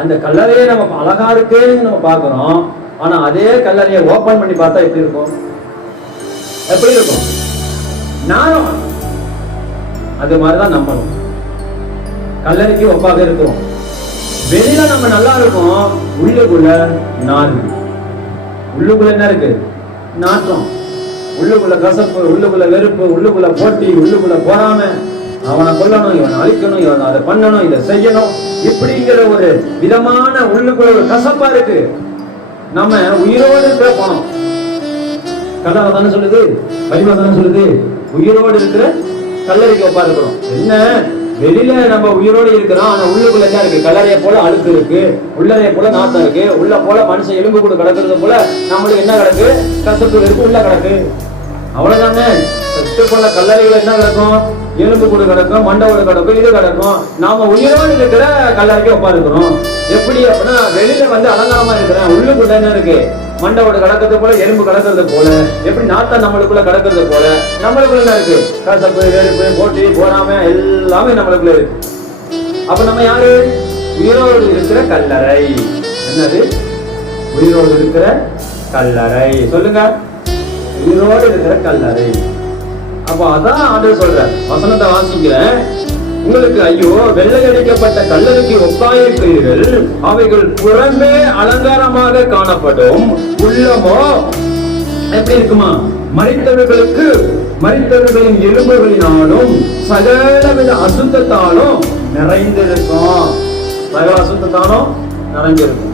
அந்த கல்லறையை நம்ம அழகா இருக்குன்னு நம்ம பாக்குறோம். ஆனா அதே கல்லறையை ஓபன் பண்ணி பார்த்தா எப்படி இருக்கும்? எப்படி இருக்கும்? நானும் அது மாதிரிதான் நம்பணும். கல்லறைக்கு ஒப்பாக இருக்கும். வெளியில நம்ம நல்லா இருக்கும், உள்ளுக்குள்ள நாடு, உள்ளுக்குள்ள என்ன இருக்கு? நாற்றம், உள்ளுக்குள்ள கசப்பு, உள்ளுக்குள்ள வெறுப்பு, உள்ளுக்குள்ள போட்டி, உள்ளுக்குள்ள போராமை, அவனை கொல்லணும், இவனை அழிக்கணும், இவன் அதை பண்ணணும், இதை செய்யணும், இப்படிங்கிற ஒரு விதமான உள்ளுக்குள்ள ஒரு கசப்பா இருக்கு. நம்ம உயிரோடு இருக்கிற பணம் கல்லறை தானே சொல்லுது, பைபிள் தானே சொல்லுது, உயிரோடு இருக்கிற கல்லறைக்கு ஒப்பா இருக்கிறோம். என்ன வெளியில நம்ம உயிரோடு இருக்கிறோம், ஆனா உள்ளுக்குள்ள என்ன இருக்கு? கல்லறையை போல அழுக்கு இருக்கு, உள்ளறையை போல நாத்தம் இருக்கு, உள்ள போல மனுஷன் எலும்பு கூட கிடக்கிறது போல நம்மளுக்கு என்ன கிடக்கு? கசப்பு இருக்கு, உள்ள கிடக்கு. அவ்வளவுதானே. செத்து போல கல்லறைகள் என்ன கிடக்கும்? எலும்பு கூட கிடக்கும், மண்டவோடு கிடக்கும், இது கிடக்கும். நாம உயிரோடு இருக்கிற கல்லறைக்கு ஒப்பா இருக்கிறோம். எப்படி அப்படின்னா, வெளியில அலங்காரமா இருக்கிறேன், உள்ளுக்குள்ள என்ன இருக்கு? மண்டவோடு கிடக்கிறது போல, எலும்பு கிடக்கிறது போல, எப்படி நாத்தம் நம்மளுக்குள்ள கிடக்கிறது போல நம்மளுக்குள்ள என்ன இருக்கு? கசப்பு, வெறுப்பு, போட்டி, போராமை எல்லாமே நம்மளுக்குள்ள இருக்கு. அப்ப நம்ம யாரு? உயிரோடு இருக்கிற கல்லறை. என்னது? உயிரோடு இருக்கிற கல்லறை. சொல்லுங்க, உயிரோடு இருக்கிற கல்லறை. அப்ப அதான் ஆண்டவர் சொல்ற வசனத்தை வாசிக்கிறேன். உங்களுக்கு ஐயோ, வெள்ளை அடிக்கப்பட்ட கல்லறைக்கு ஒப்பாயிருக்கிறீர்கள், அவைகள் புறமே அலங்காரமாக காணப்படும், உள்ளமோ எப்படி இருக்குமா? மரித்தவர்களின் எலும்புகளினாலும் சகலவித அசுத்தத்தாலும் நிறைந்திருக்கும். சகல அசுத்தத்தாலும் நிறைஞ்சிருக்கும்.